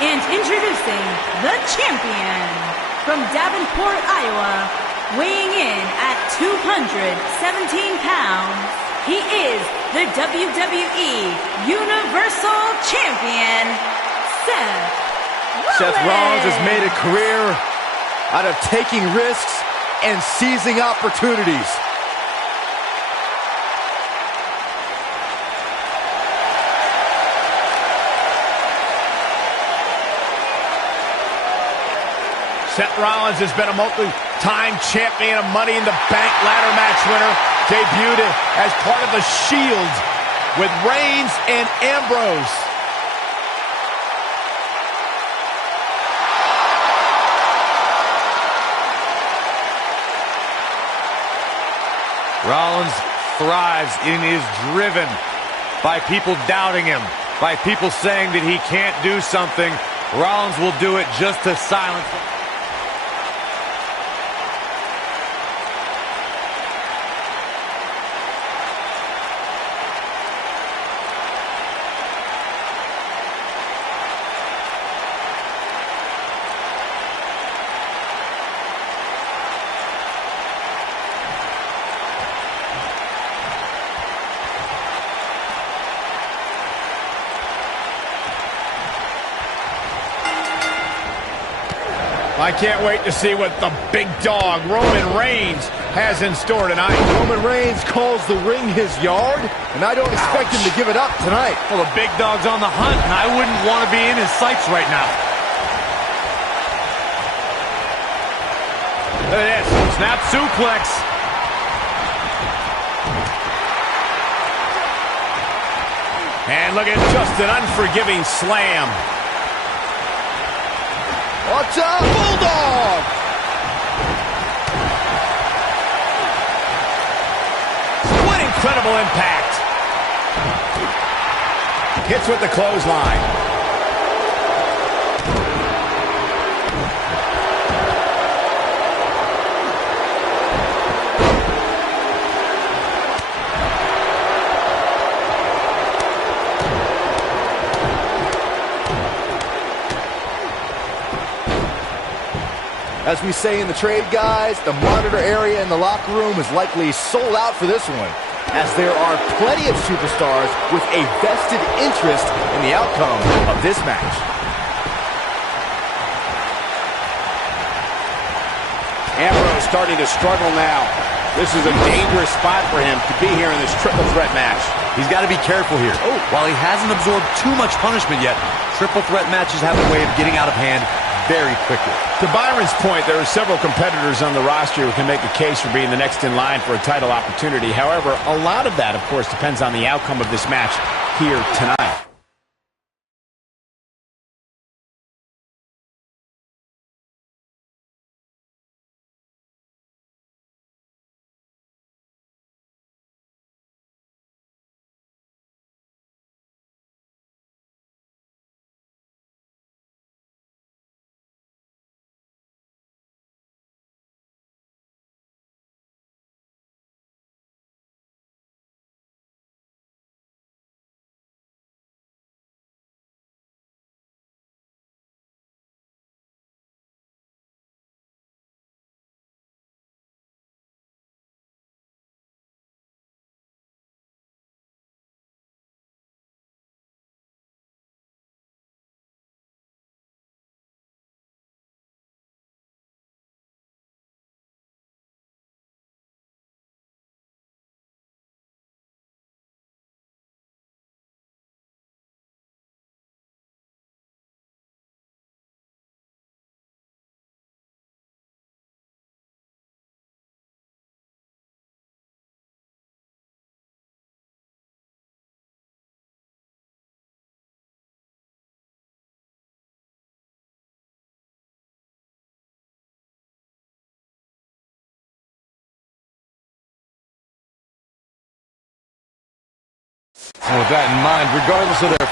And introducing the champion from Davenport, Iowa, weighing in at 217 pounds, he is the WWE Universal Champion, Seth Rollins has made a career out of taking risks and seizing opportunities. Seth Rollins has been a multi-time champion, a Money in the Bank ladder match winner, debuted as part of the Shield with Reigns and Ambrose. Rollins thrives and is driven by people doubting him, by people saying that he can't do something. Rollins will do it just to silence them. I can't wait to see what the big dog, Roman Reigns, has in store tonight. Roman Reigns calls the ring his yard, and I don't expect him to give it up tonight. Well, the big dog's on the hunt, and I wouldn't want to be in his sights right now. Look at this. Snap suplex. And look at just an unforgiving slam. Watch out, Bulldog! What incredible impact. Hits with the clothesline. As we say in the trade, guys, the monitor area in the locker room is likely sold out for this one, as there are plenty of superstars with a vested interest in the outcome of this match. Ambrose starting to struggle now. This is a dangerous spot for him to be here in this triple threat match. He's got to be careful here. While he hasn't absorbed too much punishment yet, triple threat matches have a way of getting out of hand very quickly. To Byron's point, there are several competitors on the roster who can make a case for being the next in line for a title opportunity. However, a lot of that, of course, depends on the outcome of this match here tonight. And with that in mind, regardless of their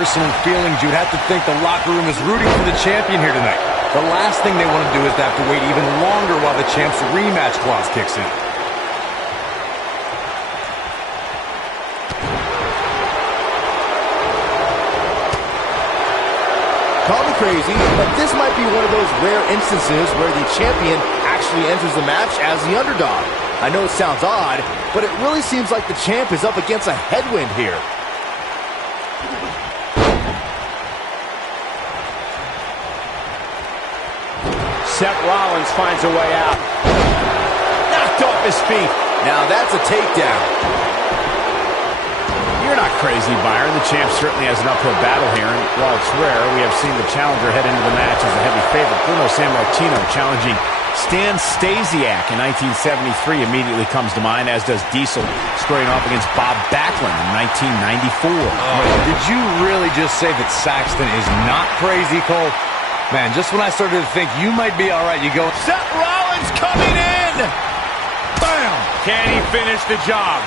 Personal feelings, you'd have to think the locker room is rooting for the champion here tonight. The last thing they want to do is to have to wait even longer while the champ's rematch clause kicks in. Call me crazy, but this might be one of those rare instances where the champion actually enters the match as the underdog. I know it sounds odd, but it really seems like the champ is up against a headwind here. Seth Rollins finds a way out. Knocked off his feet. Now that's a takedown. You're not crazy, Byron. The champ certainly has an uphill battle here, and while it's rare, we have seen the challenger head into the match as a heavy favorite. Bruno Sammartino challenging Stan Stasiak in 1973 immediately comes to mind, as does Diesel squaring off against Bob Backlund in 1994. Did you really just say that Saxton is not crazy, Cole? Man, just when I started to think you might be all right, you go... Seth Rollins coming in! Bam! Can he finish the job?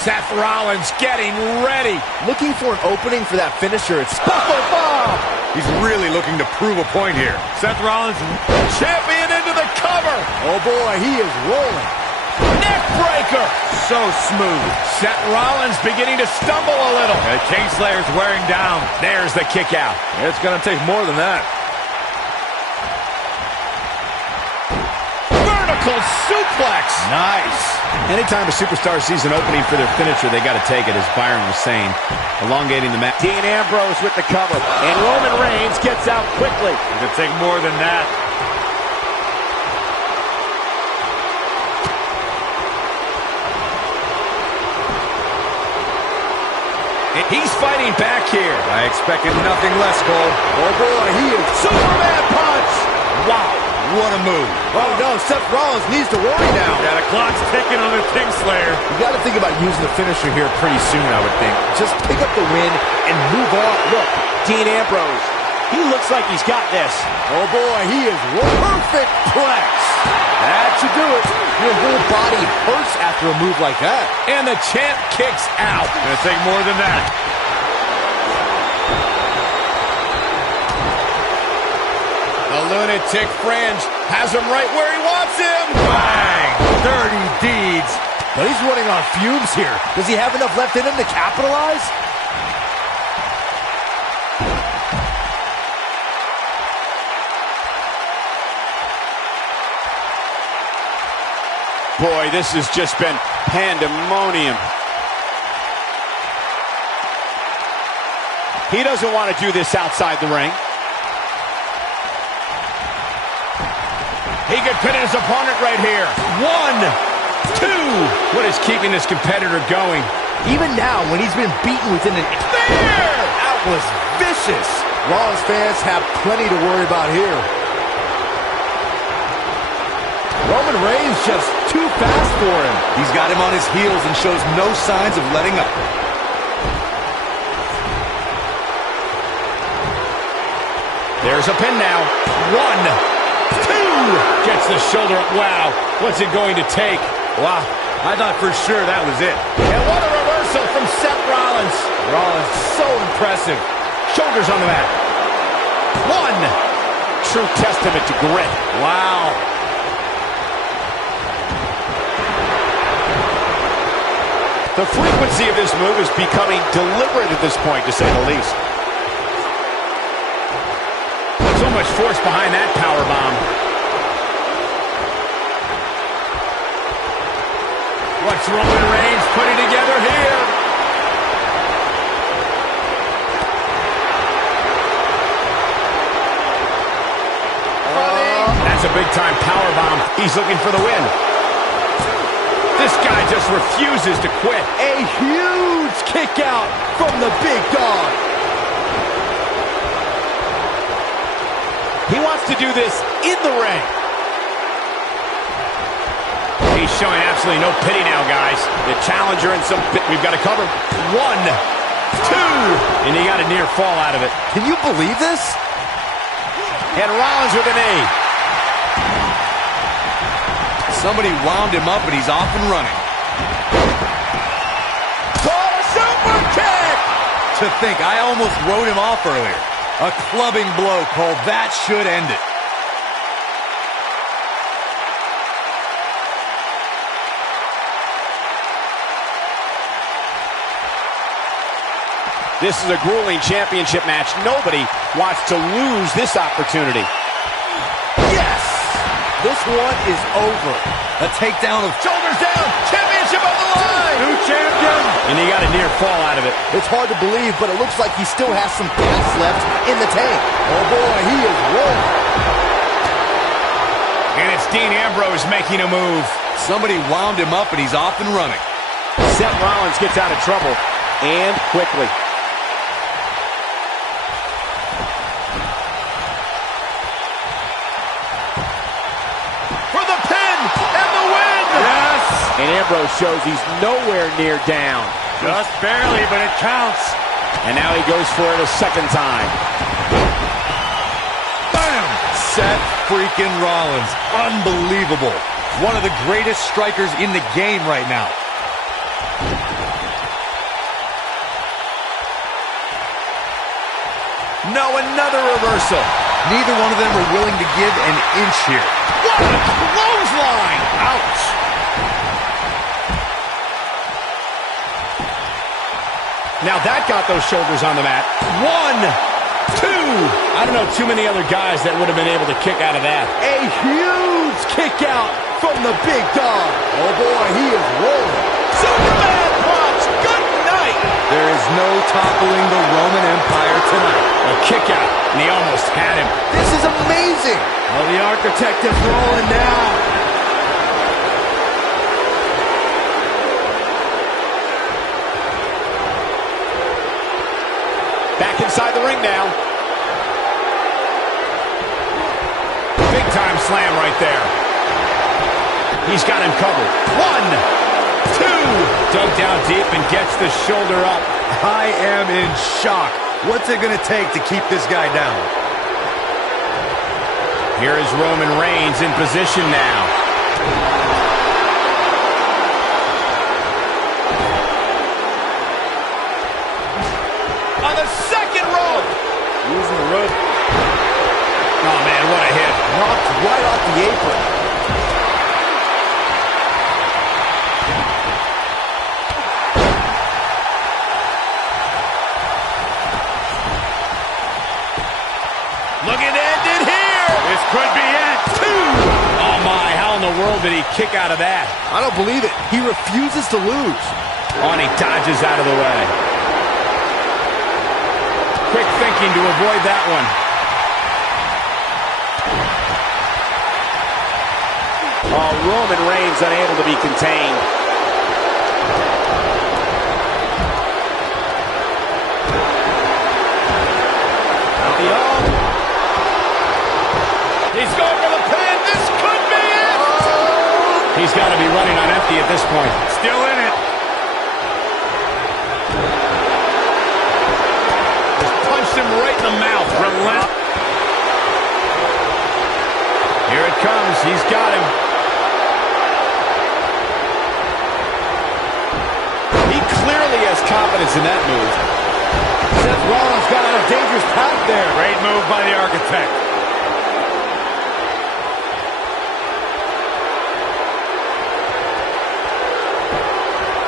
Seth Rollins getting ready. Looking for an opening for that finisher. It's Buffalo Bomb! He's really looking to prove a point here. Seth Rollins, Champion into the cover. Oh boy, he is rolling. Neck breaker. so smooth. Seth Rollins beginning to stumble a little. Kingslayer's wearing down. There's the kick out. It's going to take more than that. Vertical suplex. Nice. Anytime a superstar sees an opening for their finisher, they got to take it, as Byron was saying, elongating the match. Dean Ambrose with the cover, and Roman Reigns gets out quickly. It could take more than that. He's fighting back here. I expected nothing less, Cole. Oh boy, he is Superman punch. Wow, what a move. Oh no, Seth Rollins needs to worry now. Yeah, the clock's ticking on the Kingslayer. You got to think about using the finisher here pretty soon, I would think. Just pick up the win and move on. Look, Dean Ambrose, he looks like he's got this. oh boy, he is perfect plex. That should do it. Your whole body hurts after a move like that. And the champ kicks out. Gonna take more than that. The lunatic fringe has him right where he wants him. Bang! Dirty deeds. But he's running on fumes here. Does he have enough left in him to capitalize? Boy, this has just been pandemonium. He doesn't want to do this outside the ring. He could pin his opponent right here. 1, 2. What is keeping this competitor going? Even now, when he's been beaten within an... There! That was vicious. Rollins fans have plenty to worry about here. Roman Reigns just too fast for him. He's got him on his heels and shows no signs of letting up. There's a pin now. 1, 2. Gets the shoulder up. Wow. What's it going to take? Wow, I thought for sure that was it. And what a reversal from Seth Rollins. Rollins, so impressive. Shoulders on the mat. 1. True testament to grit. Wow. The frequency of this move is becoming deliberate at this point, to say the least. So much force behind that power bomb. What's Roman Reigns putting together here? That's a big-time power bomb. He's looking for the win. This guy just refuses to quit. A huge kick out from the big dog. He wants to do this in the ring. He's showing absolutely no pity now, guys. The challenger in some pit. We've got to cover. 1, 2. And he got a near fall out of it. Can you believe this? And Rollins with an knee. Somebody wound him up and he's off and running. Oh, super kick! To think, I almost wrote him off earlier. A clubbing blow called that should end it. This is a grueling championship match. Nobody wants to lose this opportunity. Yes! This one is over. A takedown of Shoulders down! Championship on the line! new champion. And he got a near fall out of it. It's hard to believe, but it looks like he still has some gas left in the tank. Oh boy, he is rolling. And it's Dean Ambrose making a move. Somebody wound him up and he's off and running. Seth Rollins gets out of trouble, and quickly. For the pin and the win! Yes! And Ambrose shows he's nowhere near down. Just barely, but it counts. And now he goes for it a second time. Bam! Seth freaking Rollins. Unbelievable. One of the greatest strikers in the game right now. No, another reversal. Neither one of them are willing to give an inch here. What a clothesline! Ouch! Now that got those shoulders on the mat. 1, 2. I don't know too many other guys that would have been able to kick out of that. A huge kick out from the big dog. Oh boy, he is rolling. Superman punch! Good night! There is no toppling the Roman Empire tonight. A kick out, and he almost had him. This is amazing. Oh, the architect is rolling now. Back inside the ring now. Big time slam right there. He's got him covered. 1, 2. Dug down deep and gets the shoulder up. I am in shock. What's it going to take to keep this guy down? Here is Roman Reigns in position now. On the second rope. Using the rope. Oh, man, what a hit. Knocked right off the apron. Looking to end it here. This could be it. 2. Oh, my, how in the world did he kick out of that? I don't believe it. He refuses to lose. Oh, and he dodges out of the way. Quick thinking to avoid that one. Oh, Roman Reigns unable to be contained. He's going for the pin. This could be it. He's got to be running on empty at this point. Still in it. Just punched him right in the mouth. Relent. Here it comes. He's got him. He clearly has confidence in that move. Seth Rollins got on a dangerous path there. Great move by the architect.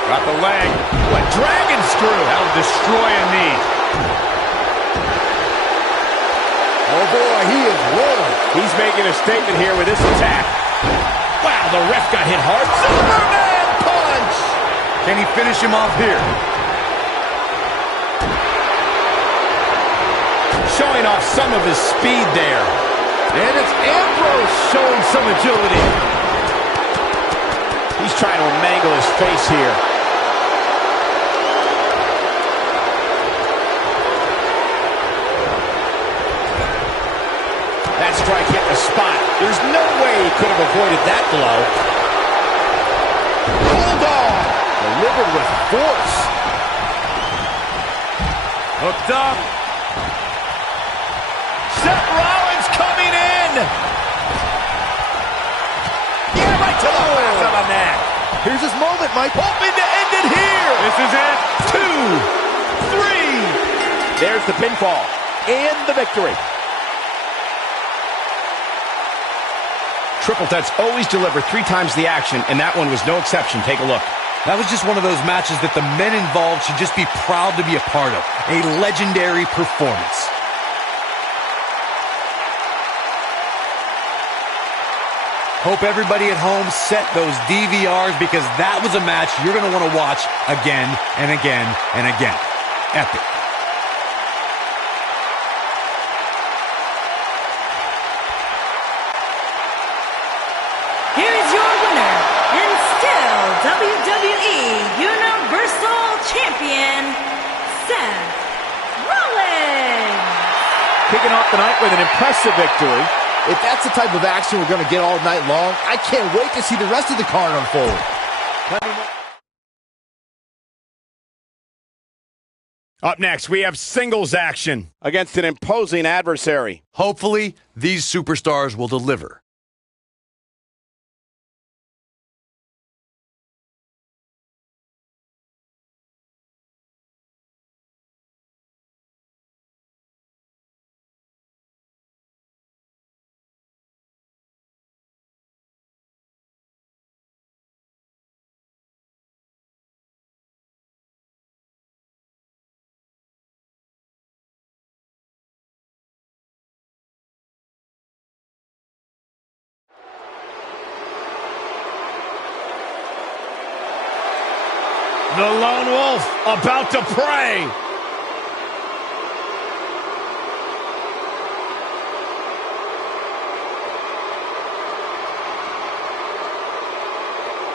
Got the leg. What dragon screw? That'll destroy a knee. Oh boy, he is rolling. He's making a statement here with this attack. Wow, the ref got hit hard. Superman punch. Can he finish him off here? Showing off some of his speed there. And it's Ambrose showing some agility. He's trying to mangle his face here. That strike hit the spot. There's no way he could have avoided that blow. Bulldog. Delivered with force. Hooked up. Seth Rollins coming in. Yeah, right to the back of the neck. Here's his moment, Mike. Hoping to end it here. This is it. 2. 3. There's the pinfall and the victory. Triple threats always deliver 3 times the action, and that one was no exception. Take a look. That was just one of those matches that the men involved should just be proud to be a part of. A legendary performance. Hope everybody at home set those DVRs, because that was a match you're going to want to watch again and again and again. Epic. Here's your winner, and still WWE Universal Champion, Seth Rollins. Kicking off the night with an impressive victory. If that's the type of action we're going to get all night long, I can't wait to see the rest of the card unfold. Up next, we have singles action Against an imposing adversary. Hopefully, these superstars will deliver. The Lone Wolf about to prey.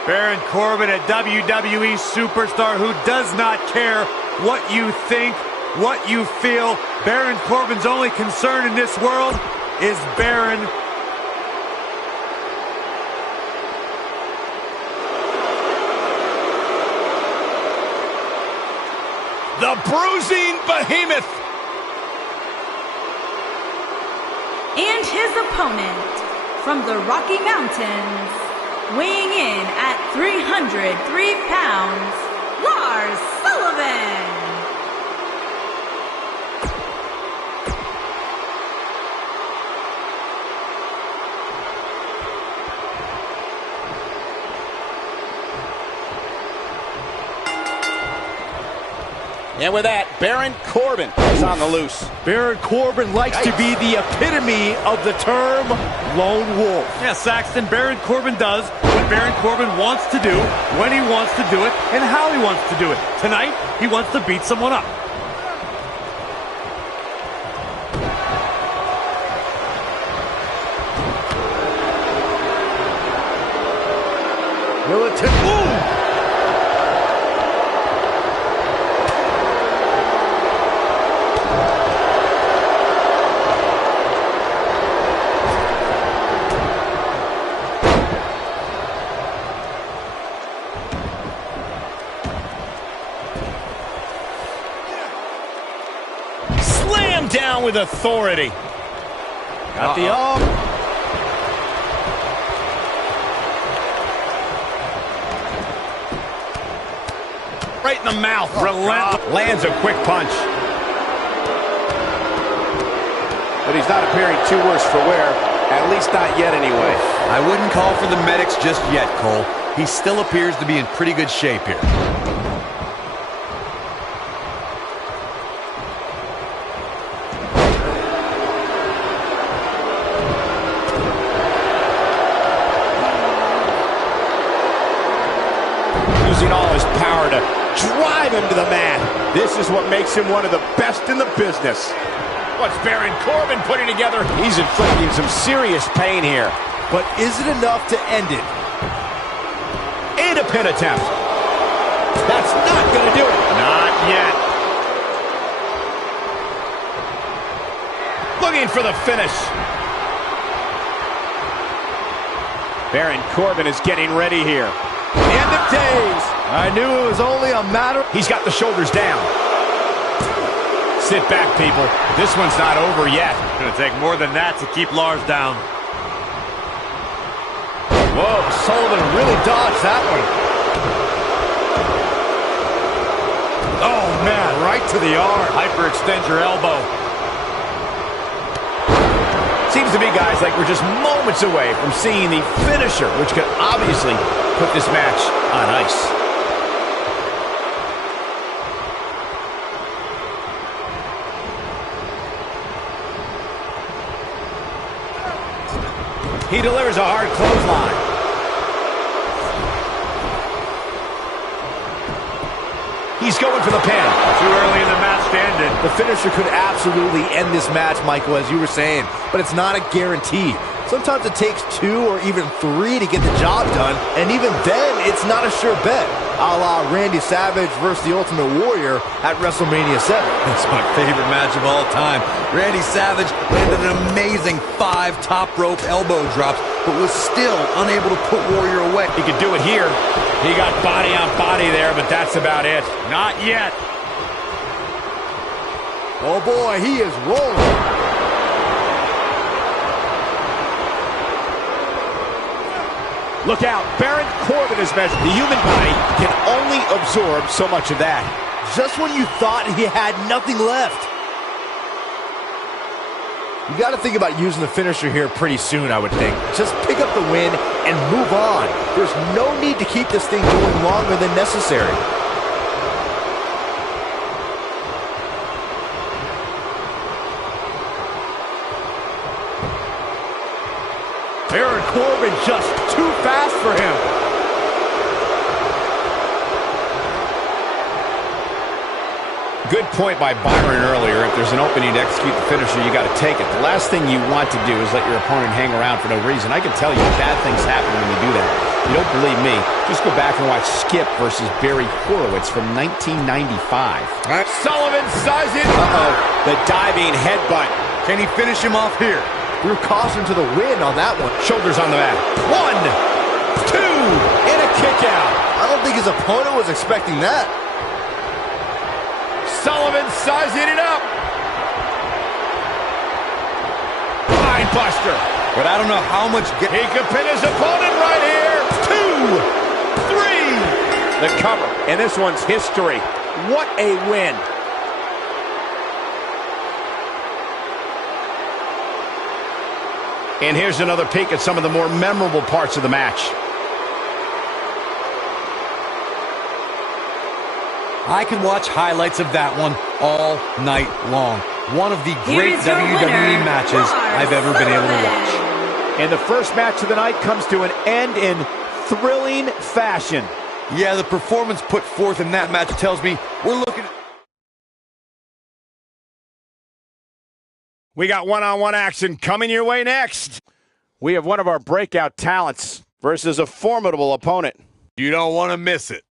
Baron Corbin, a WWE superstar who does not care what you think, what you feel. Baron Corbin's only concern in this world is Baron. The bruising behemoth. And his opponent from the Rocky Mountains, weighing in at 303 pounds, Lars Sullivan. And with that, Baron Corbin is on the loose. Baron Corbin likes to be the epitome of the term lone wolf. Yeah, Saxton, Baron Corbin does what Baron Corbin wants to do, when he wants to do it, and how he wants to do it. Tonight, he wants to beat someone up. Slam down with authority. Got the arm. Right in the mouth. Relentless. Lands a quick punch. But he's not appearing too worse for wear. At least not yet, anyway. I wouldn't call for the medics just yet, Cole. He still appears to be in pretty good shape here. Using all his power to drive him to the mat. This is what makes him one of the best in the business. What's Baron Corbin putting together? He's inflicting some serious pain here. But is it enough to end it? And a pin attempt. That's not going to do it. Not yet. Looking for the finish. Baron Corbin is getting ready here. End of days. I knew it was only a matter. He's got the shoulders down. Sit back, people. This one's not over yet. It's going to take more than that to keep Lars down. Whoa, Sullivan really dodged that one. Oh, man, right to the arm. Hyperextend your elbow. Seems to me, guys, like we're just moments away from seeing the finisher, which could obviously put this match on ice. He delivers a hard clothesline. He's going for the pin. Too early in the match to end it. The finisher could absolutely end this match, Michael, as you were saying, but it's not a guarantee. Sometimes it takes 2 or even 3 to get the job done, and even then, it's not a sure bet, a la Randy Savage versus the Ultimate Warrior at WrestleMania 7. It's my favorite match of all time. Randy Savage landed an amazing 5 top rope elbow drops, but was still unable to put Warrior away. He could do it here. He got body on body there, but that's about it. Not yet. Oh boy, he is rolling. Look out, Baron Corbin is measured. The human body can only absorb so much of that. Just when you thought he had nothing left. You got to think about using the finisher here pretty soon, I would think. Just pick up the win and move on. There's no need to keep this thing going longer than necessary. Baron Corbin just too fast for him. Good point by Byron earlier. If there's an opening to execute the finisher, you got to take it. The last thing you want to do is let your opponent hang around for no reason. I can tell you bad things happen when you do that. You don't believe me? Just go back and watch Skip versus Barry Horowitz from 1995. Sullivan sizing. Uh-oh, the diving headbutt. Can he finish him off here? Threw caution to the wind on that one. Shoulders on the mat. 1, 2, and a kick out. I don't think his opponent was expecting that. Sullivan sizing it up. Mind buster. But I don't know how much... He could pin his opponent right here. 2, 3. The cover. And this one's history. What a win. And here's another peek at some of the more memorable parts of the match. I could watch highlights of that one all night long. One of the great WWE matches I've ever been able to watch. And the first match of the night comes to an end in thrilling fashion. Yeah, the performance put forth in that match tells me we're looking at... We got one-on-one action coming your way next. We have one of our breakout talents versus a formidable opponent. You don't want to miss it.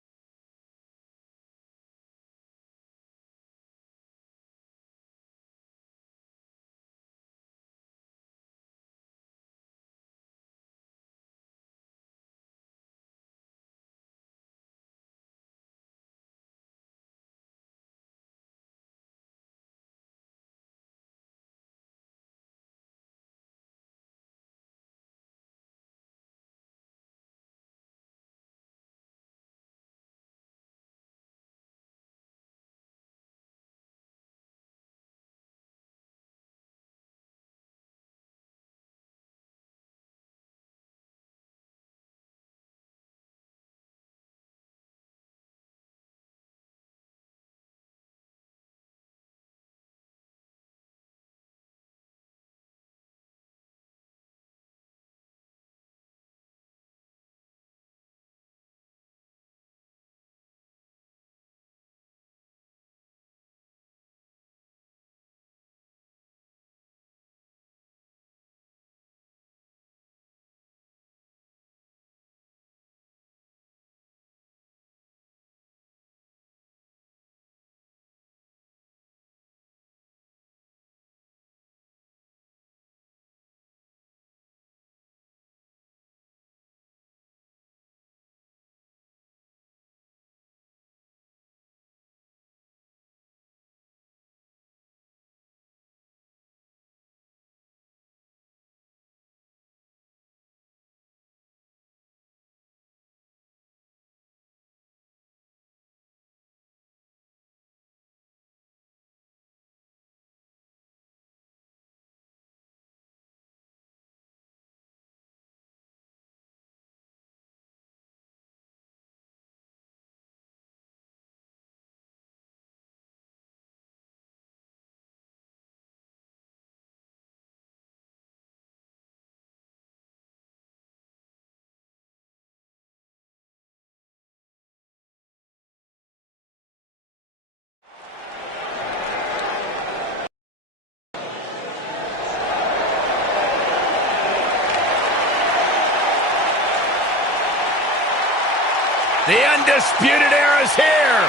The Undisputed Era's here.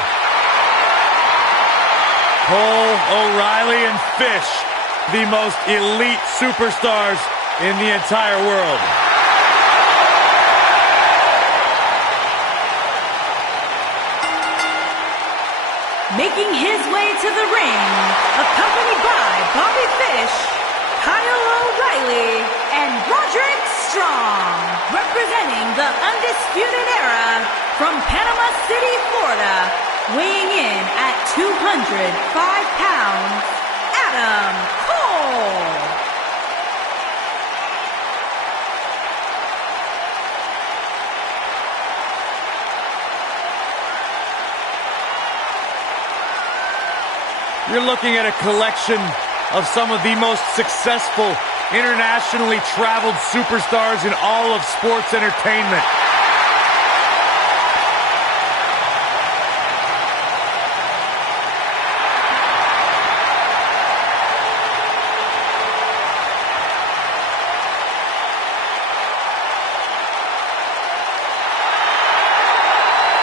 Cole, O'Reilly, and Fish, the most elite superstars in the entire world. Making his way to the ring, accompanied by Bobby Fish, Kyle O'Reilly, and Roderick Strong, representing the Undisputed Era from Panama City, Florida, weighing in at 205 pounds, Adam Cole. You're looking at a collection of some of the most successful, internationally traveled superstars in all of sports entertainment.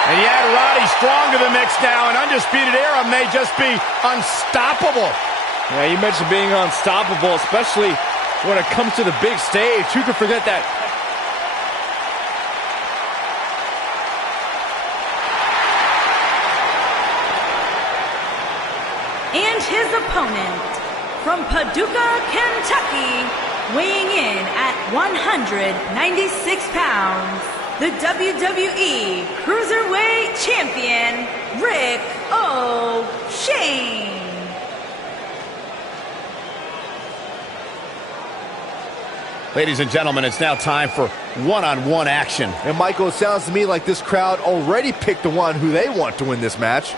And you add Roddy Strong to the mix now, and Undisputed Era may just be unstoppable. Yeah, you mentioned being unstoppable, especially when it comes to the big stage. Who could forget that? And his opponent, from Paducah, Kentucky, weighing in at 196 pounds, the WWE Cruiserweight Champion, Rick O'Shane. Ladies and gentlemen, it's now time for one-on-one action. And Michael, it sounds to me like this crowd already picked the one who they want to win this match.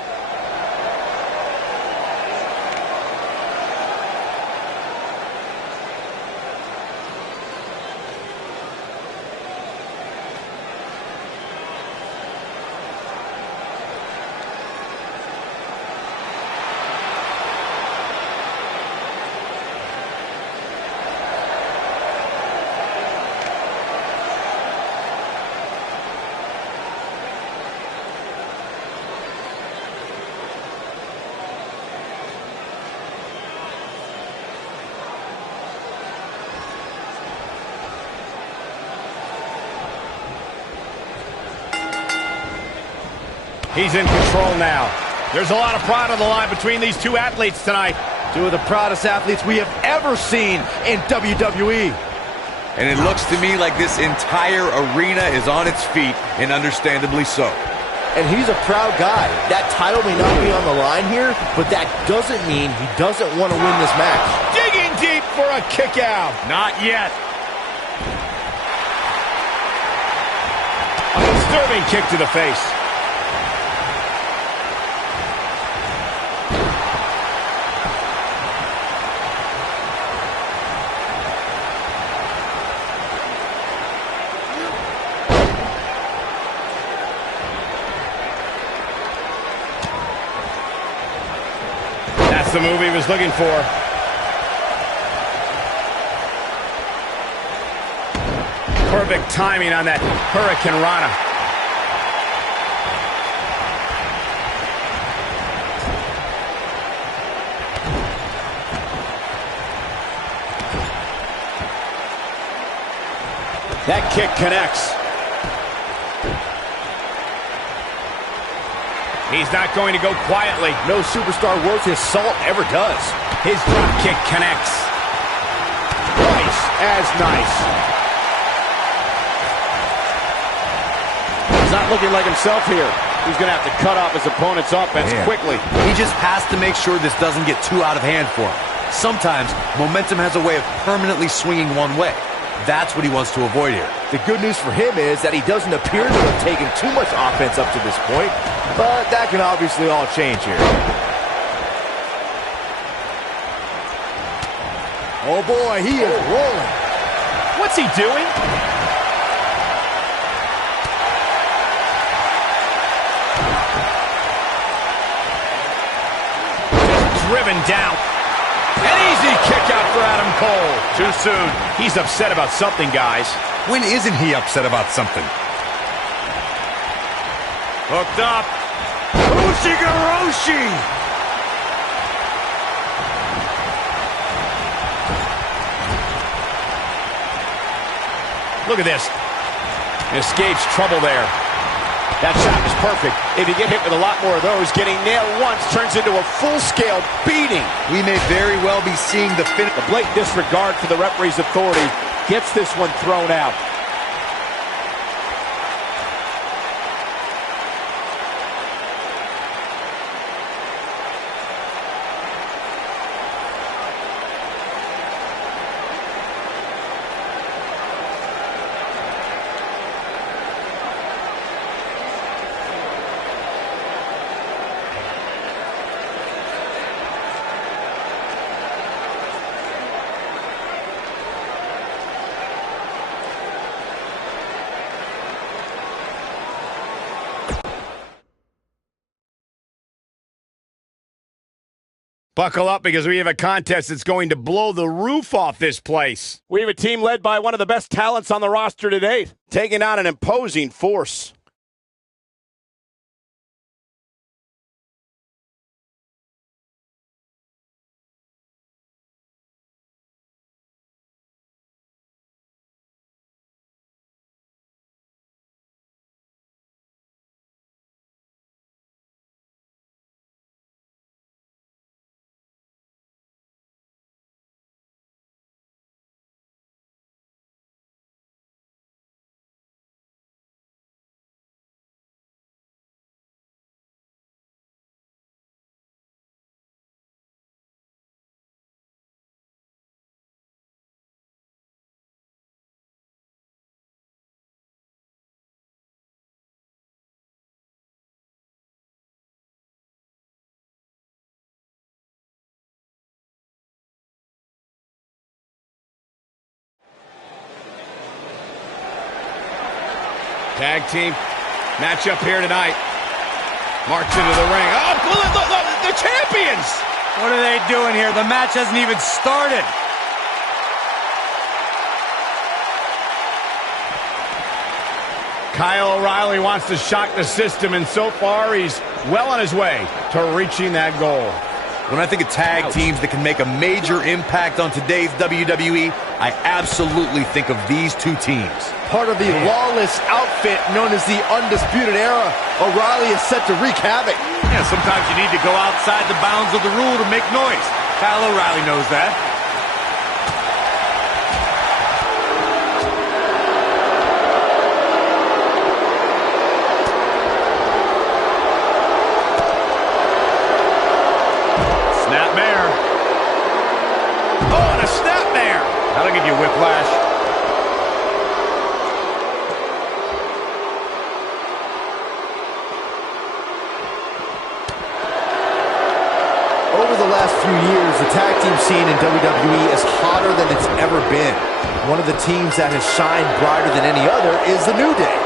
He's in control now. There's a lot of pride on the line between these two athletes tonight. Two of the proudest athletes we have ever seen in WWE. And it looks to me like this entire arena is on its feet, and understandably so. And he's a proud guy. That title may not be on the line here, but that doesn't mean he doesn't want to win this match. Digging deep for a kick out. Not yet. A disturbing kick to the face. That's the move he was looking for. Perfect timing on that Hurricane Rana. That kick connects. He's not going to go quietly. No superstar worth his salt ever does. His drop kick connects. Nice as nice. He's not looking like himself here. He's going to have to cut off his opponent's offense quickly. He just has to make sure this doesn't get too out of hand for him. Sometimes momentum has a way of permanently swinging one way. That's what he wants to avoid here. The good news for him is that he doesn't appear to have taken too much offense up to this point, but that can obviously all change here. Oh boy, he is rolling. What's he doing? Just driven down. An easy kick out for Adam Cole. Too soon. He's upset about something, guys. When isn't he upset about something? Hooked up. Ushigoroshi. Look at this. Escapes trouble there. That shot was perfect. If you get hit with a lot more of those, getting nailed once turns into a full-scale beating. We may very well be seeing the finish. The blatant disregard for the referee's authority gets this one thrown out. Buckle up because we have a contest that's going to blow the roof off this place. We have a team led by one of the best talents on the roster to date, taking on an imposing force. Tag team matchup here tonight. March into the ring. Oh, look, the champions! What are they doing here? The match hasn't even started. Kyle O'Reilly wants to shock the system, and so far he's well on his way to reaching that goal. When I think of tag teams that can make a major impact on today's WWE, I absolutely think of these two teams. Part of the lawless outfit known as the Undisputed Era, O'Reilly is set to wreak havoc. Yeah, sometimes you need to go outside the bounds of the rule to make noise. Kyle O'Reilly knows that. Snapmare. Oh, and a snapmare. That'll give you whiplash. Over the last few years, the tag team scene in WWE is hotter than it's ever been. One of the teams that has shined brighter than any other is the New Day.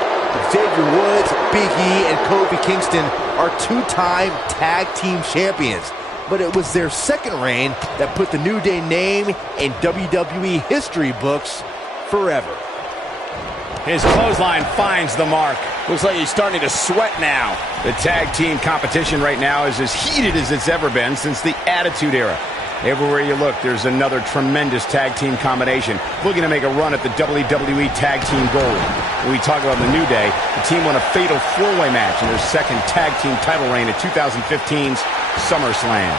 Xavier Woods, Big E, and Kofi Kingston are two-time tag team champions. But it was their second reign that put the New Day name in WWE history books forever. His clothesline finds the mark. Looks like he's starting to sweat now. The tag team competition right now is as heated as it's ever been since the Attitude Era. Everywhere you look, there's another tremendous tag team combination looking to make a run at the WWE Tag Team Gold. When we talk about the New Day, the team won a fatal four-way match in their second tag team title reign at 2015's SummerSlam.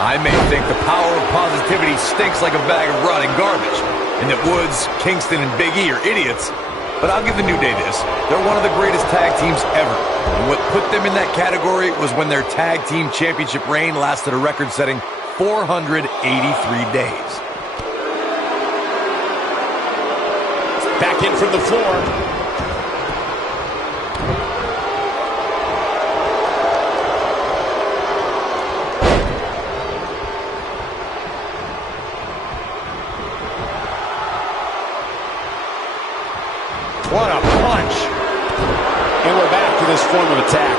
I may think the power of positivity stinks like a bag of rotting garbage, and that Woods, Kingston, and Big E are idiots, but I'll give the New Day this. They're one of the greatest tag teams ever, and what put them in that category was when their tag team championship reign lasted a record-setting 483 days. Back in from the floor. What a punch. And we're back to this form of attack.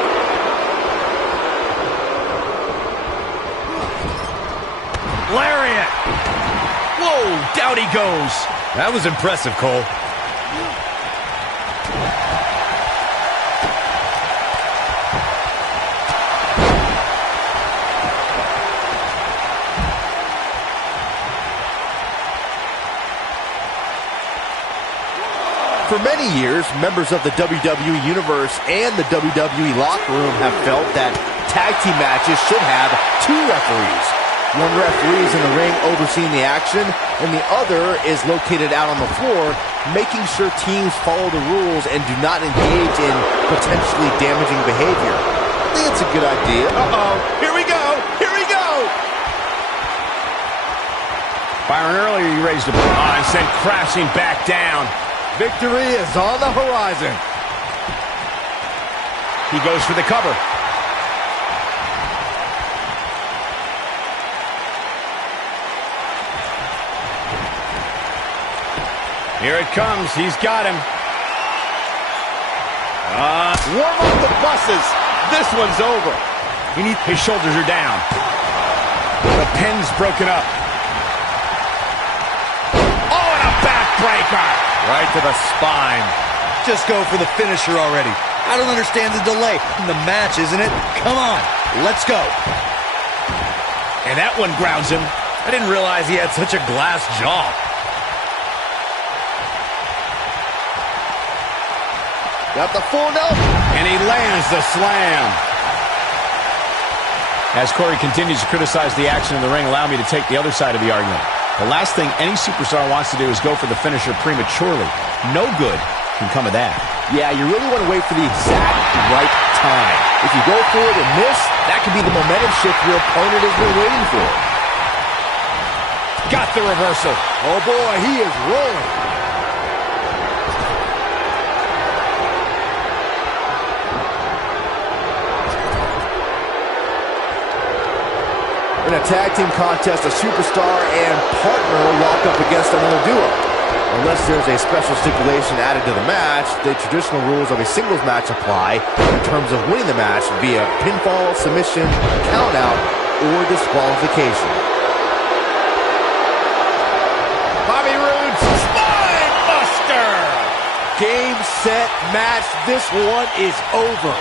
Lariat. Whoa, down he goes. That was impressive, Cole. For many years, members of the WWE Universe and the WWE locker room have felt that tag team matches should have two referees. One referee is in the ring overseeing the action, and the other is located out on the floor, making sure teams follow the rules and do not engage in potentially damaging behavior. I think it's a good idea. Uh-oh, here we go, here we go! Byron, earlier you raised a bar and sent crashing back down. Victory is on the horizon. He goes for the cover. Here it comes. He's got him. Warm up the buses. This one's over. His shoulders are down. The pin's broken up. Oh, and a backbreaker. Right to the spine. Just go for the finisher already. I don't understand the delay in the match, isn't it? Come on, let's go. And that one grounds him. I didn't realize he had such a glass jaw. Got the full note. And he lands the slam. As Corey continues to criticize the action in the ring, allow me to take the other side of the argument. The last thing any superstar wants to do is go for the finisher prematurely. No good can come of that. Yeah, you really want to wait for the exact right time. If you go for it and miss, that could be the momentum shift your opponent has been waiting for. Got the reversal. Oh boy, he is rolling. In a tag team contest, a superstar and partner lock up against another duo. Unless there's a special stipulation added to the match, the traditional rules of a singles match apply in terms of winning the match via pinfall, submission, countout, or disqualification. Bobby Roode's spine buster. Game, set, match. This one is over.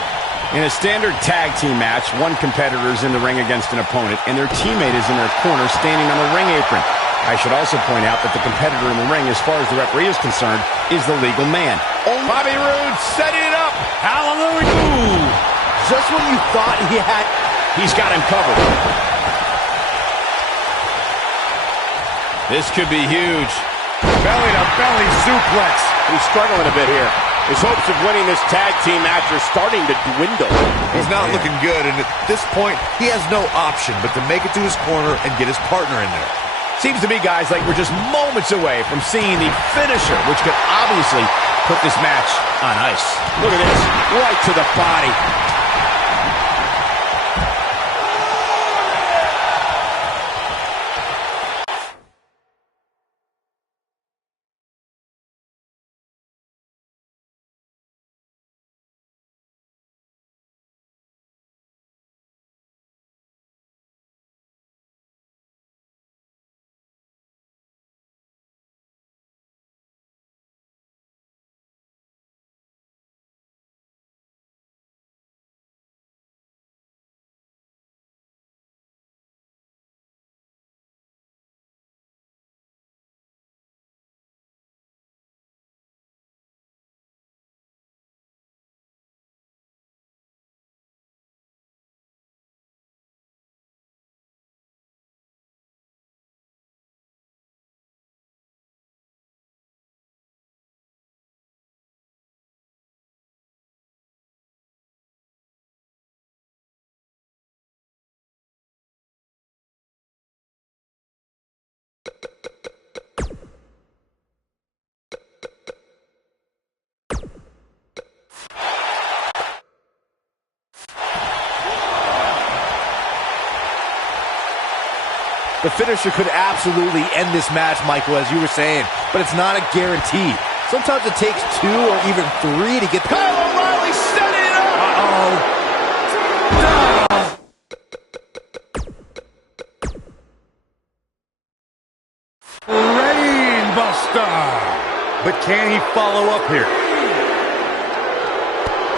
In a standard tag team match, one competitor is in the ring against an opponent, and their teammate is in their corner standing on the ring apron. I should also point out that the competitor in the ring, as far as the referee is concerned, is the legal man. Bobby Roode setting it up. Hallelujah! Just when you thought he had... He's got him covered. This could be huge. Belly-to-belly suplex. He's struggling a bit here. His hopes of winning this tag team match are starting to dwindle. He's not looking good, and at this point, he has no option but to make it to his corner and get his partner in there. Seems to me, guys, like we're just moments away from seeing the finisher, which could obviously put this match on ice. Look at this, right to the body. The finisher could absolutely end this match, Michael, as you were saying, but it's not a guarantee. Sometimes it takes 2 or even 3 to get the... Kyle O'Reilly setting it up. Rain Buster. But can he follow up here?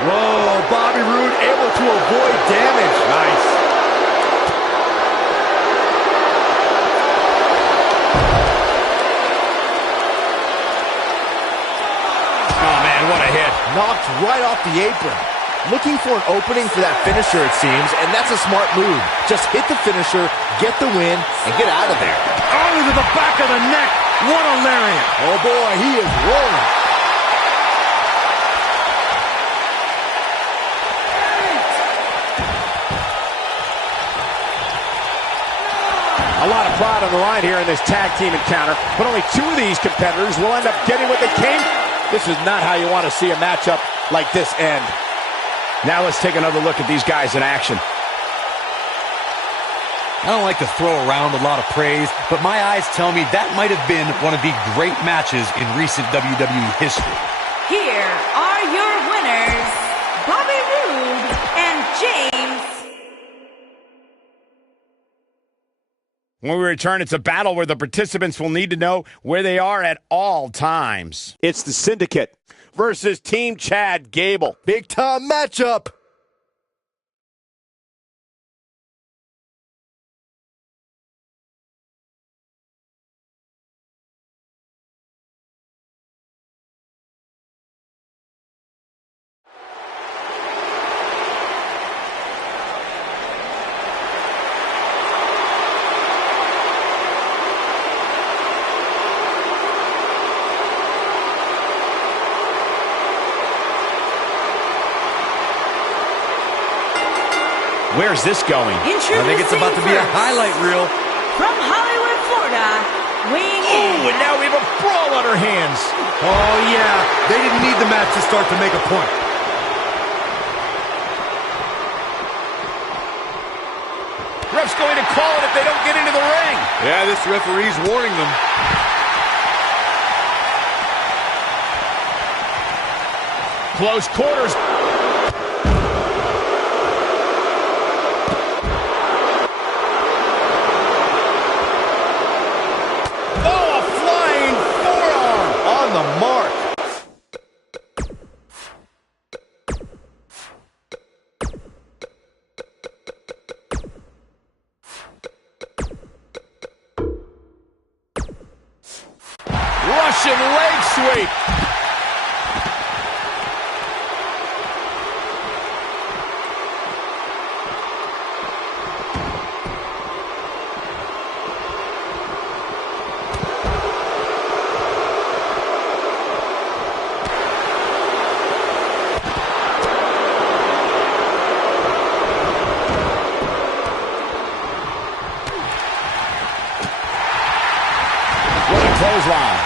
Whoa, Bobby Roode able to avoid damage. Nice. what a hit. Knocked right off the apron. Looking for an opening for that finisher, it seems, and that's a smart move. Just hit the finisher, get the win, and get out of there. Oh, to the back of the neck. What a lariat. Oh, boy, he is rolling. A lot of pride on the line here in this tag team encounter, but only 2 of these competitors will end up getting what they came. This is not how you want to see a matchup like this end. Now let's take another look at these guys in action. I don't like to throw around a lot of praise, but my eyes tell me that might have been one of the great matches in recent WWE history. Here are your winners, Bobby Roode and James. When we return, it's a battle where the participants will need to know where they are at all times. It's the Syndicate versus Team Chad Gable. Big time matchup. Where's this going? I think it's about to be a highlight reel. From Hollywood, Florida, weighing in. Oh, and now we have a brawl on our hands. Oh, yeah. They didn't need the match to start to make a point. Ref's going to call it if they don't get into the ring. Yeah, this referee's warning them. Close quarters. The mark. Russian leg sweep. Clothesline.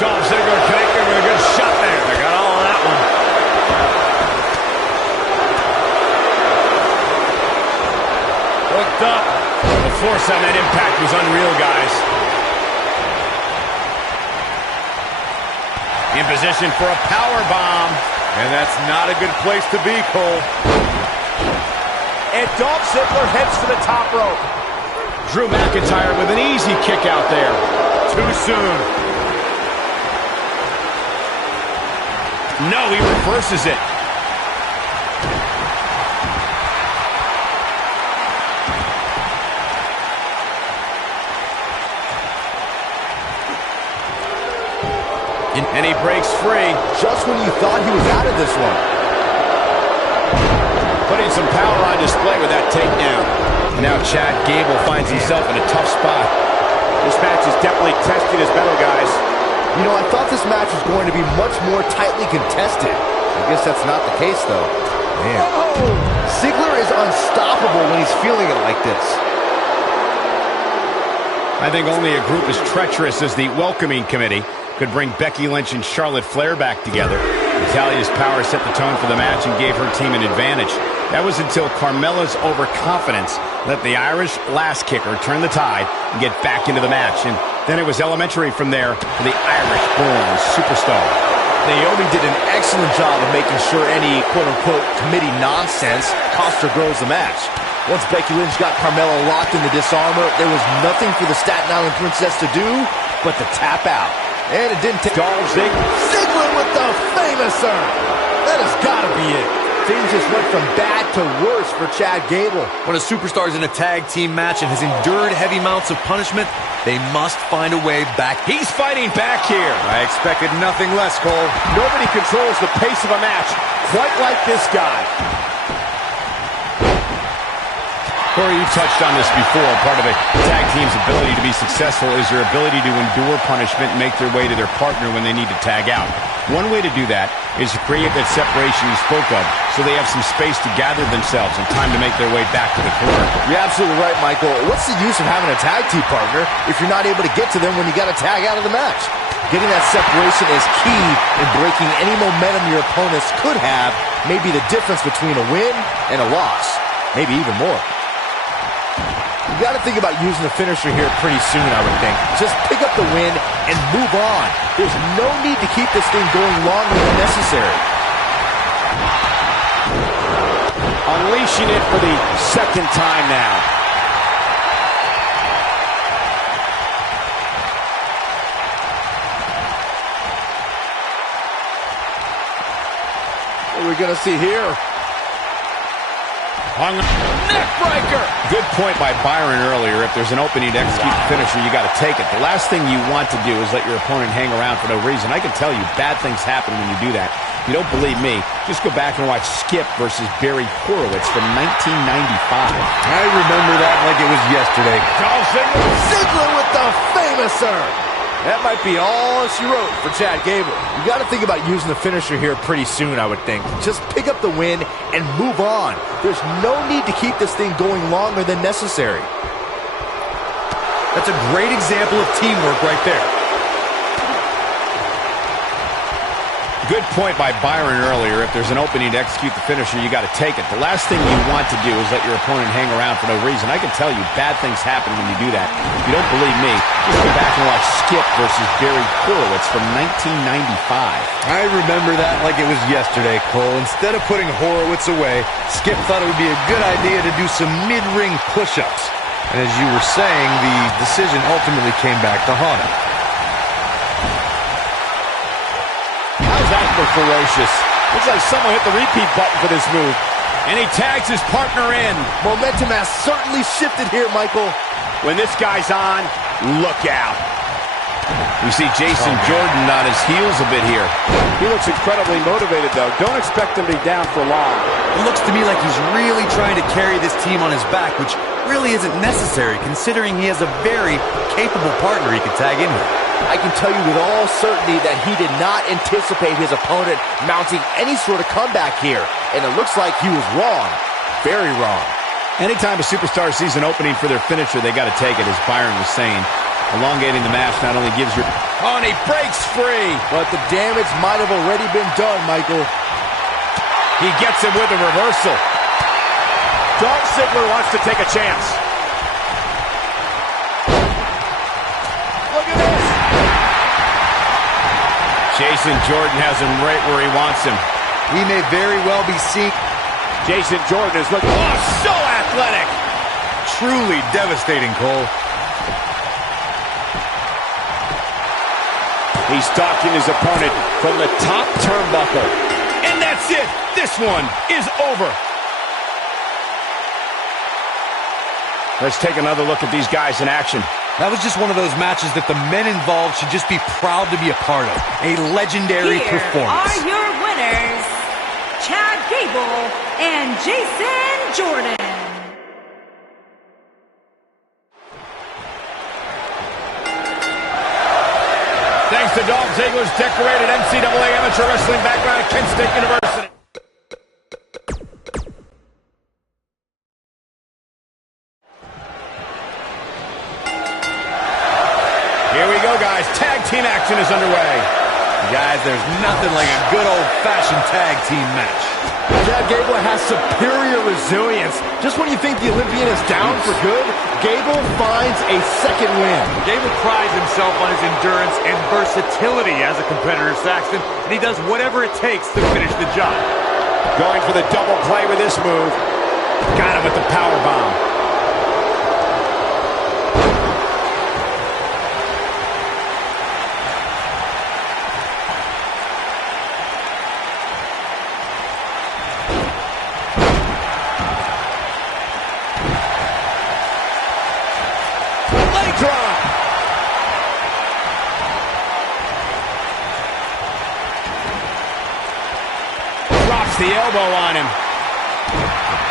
Dolph Ziggler connected with a good shot there. They got all of that one. Hooked up. The force on that impact was unreal, guys. In position for a power bomb. And that's not a good place to be, Cole. And Dolph Ziggler heads for the top rope. Drew McIntyre with an easy kick out there. Too soon. No, he reverses it. And he breaks free. Just when you thought he was out of this one. Putting some power on display with that takedown. Now Chad Gable finds himself in a tough spot. This match is definitely testing his mettle, guys. You know, I thought this match was going to be much more tightly contested. I guess that's not the case, though. Man. Oh! Ziggler is unstoppable when he's feeling it like this. I think only a group as treacherous as the Welcoming Committee could bring Becky Lynch and Charlotte Flair back together. Natalia's power set the tone for the match and gave her team an advantage. That was until Carmella's overconfidence let the Irish last kicker turn the tide and get back into the match. And then it was elementary from there for the Irish-born superstar. Naomi did an excellent job of making sure any quote-unquote committee nonsense cost her girls the match. Once Becky Lynch got Carmella locked in the disarmor, there was nothing for the Staten Island Princess to do but to tap out. And it didn't take Dolph Ziggler with the famouser. That has got to be it. things just went from bad to worse for Chad Gable. When a superstar is in a tag team match and has endured heavy amounts of punishment, they must find a way back. He's fighting back here. I expected nothing less, Cole. Nobody controls the pace of a match quite like this guy. Corey, you touched on this before. Part of a tag team's ability to be successful is their ability to endure punishment and make their way to their partner when they need to tag out. One way to do that is to create that separation you spoke of, so they have some space to gather themselves and time to make their way back to the corner. You're absolutely right, Michael. What's the use of having a tag team partner if you're not able to get to them when you got to tag out of the match? Getting that separation is key in breaking any momentum your opponents could have, maybe the difference between a win and a loss, maybe even more. You got to think about using the finisher here pretty soon, I would think. Just pick up the win and move on. There's no need to keep this thing going longer than necessary. Unleashing it for the second time now. What are we going to see here? Neckbreaker! Good point by Byron earlier. If there's an opening to execute the finisher, you got to take it. The last thing you want to do is let your opponent hang around for no reason. I can tell you, bad things happen when you do that. If you don't believe me, just go back and watch Skip versus Barry Horowitz from 1995. I remember that like it was yesterday. Ziggler with the famouser! That might be all she wrote for Chad Gable. You got to think about using the finisher here pretty soon, I would think. Just pick up the win and move on. There's no need to keep this thing going longer than necessary. That's a great example of teamwork right there. Good point by Byron earlier. If there's an opening to execute the finisher, you got to take it. The last thing you want to do is let your opponent hang around for no reason. I can tell you, bad things happen when you do that. If you don't believe me, just go back and watch Skip versus Barry Horowitz from 1995. I remember that like it was yesterday, Cole. Instead of putting Horowitz away, Skip thought it would be a good idea to do some mid-ring push-ups. And as you were saying, the decision ultimately came back to haunt him. That for ferocious. Looks like someone hit the repeat button for this move. And he tags his partner in. Momentum has certainly shifted here, Michael. When this guy's on, look out. We see Jason Jordan on his heels a bit here. He looks incredibly motivated, though. Don't expect him to be down for long. It looks to me like he's really trying to carry this team on his back, which really isn't necessary, considering he has a very capable partner he can tag in with. I can tell you with all certainty that he did not anticipate his opponent mounting any sort of comeback here. And it looks like he was wrong. Very wrong. Anytime a superstar sees an opening for their finisher, they got to take it, as Byron was saying. Elongating the match not only gives your... Oh, and he breaks free. But the damage might have already been done, Michael. He gets him with a reversal. Dolph Ziggler wants to take a chance. Look at this. Jason Jordan has him right where he wants him. He may very well be seen. Jason Jordan is looking... Oh, so athletic. Truly devastating, Cole. He's stalking his opponent from the top turnbuckle. And that's it. This one is over. Let's take another look at these guys in action. That was just one of those matches that the men involved should just be proud to be a part of. A legendary performance. Here are your winners, Chad Gable and Jason Jordan. Thanks to Dolph Ziggler's decorated NCAA amateur wrestling background at Kent State University. Here we go, guys. Tag team action is underway. Guys, there's nothing like a good old-fashioned tag team match. Chad Gable has superior resilience. Just when you think the Olympian is down for good, Gable finds a second win. Gable prides himself on his endurance and versatility as a competitor, Saxton, and he does whatever it takes to finish the job. Going for the double play with this move. Got him with the power bomb. elbow on him.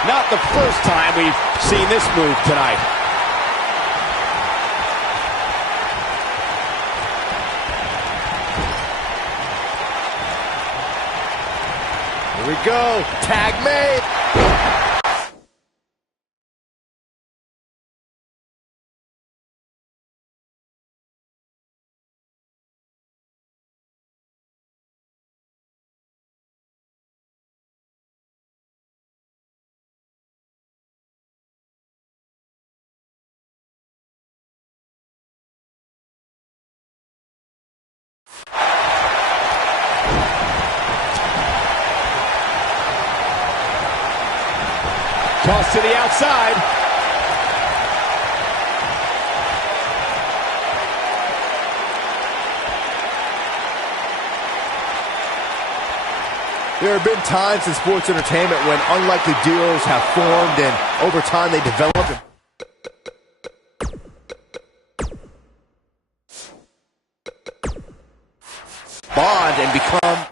Not the first time we've seen this move tonight. Here we go. Tag made. Toss to the outside. There have been times in sports entertainment when unlikely duos have formed and over time they develop bond and become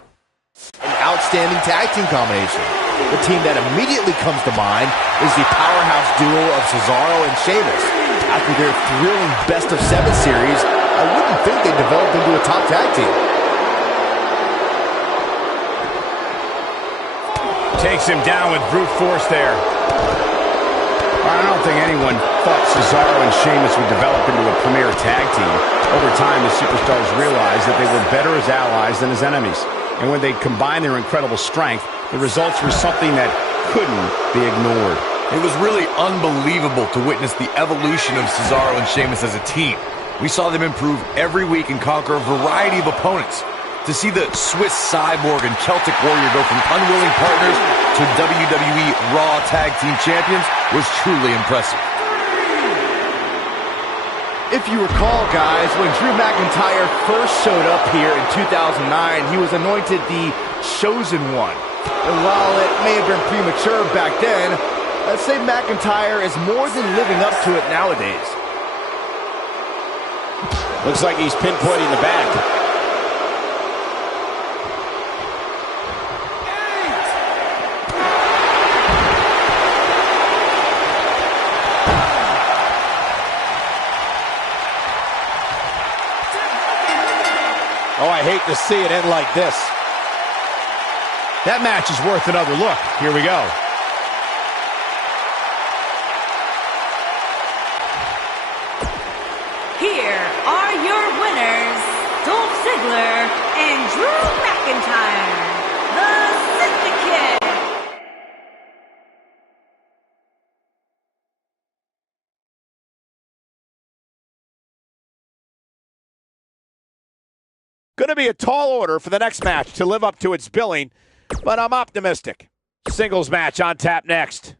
an outstanding tag team combination. The team that immediately comes to mind is the powerhouse duo of Cesaro and Sheamus. After their thrilling best-of-7 series, I wouldn't think they developed into a top tag team. Takes him down with brute force there. I don't think anyone thought Cesaro and Sheamus would develop into a premier tag team. Over time, the superstars realized that they were better as allies than as enemies. And when they combined their incredible strength, the results were something that couldn't be ignored. It was really unbelievable to witness the evolution of Cesaro and Sheamus as a team. We saw them improve every week and conquer a variety of opponents. To see the Swiss Cyborg and Celtic Warrior go from unwilling partners to WWE Raw Tag Team Champions was truly impressive. If you recall, guys, when Drew McIntyre first showed up here in 2009, he was anointed the Chosen One. And while it may have been premature back then, let's say McIntyre is more than living up to it nowadays. Looks like he's pinpointing the back. Oh, I hate to see it end like this. That match is worth another look. Here we go. Here are your winners, Dolph Ziggler and Drew McIntyre, the Syndicate. Going to be a tall order for the next match to live up to its billing, but I'm optimistic. Singles match on tap next.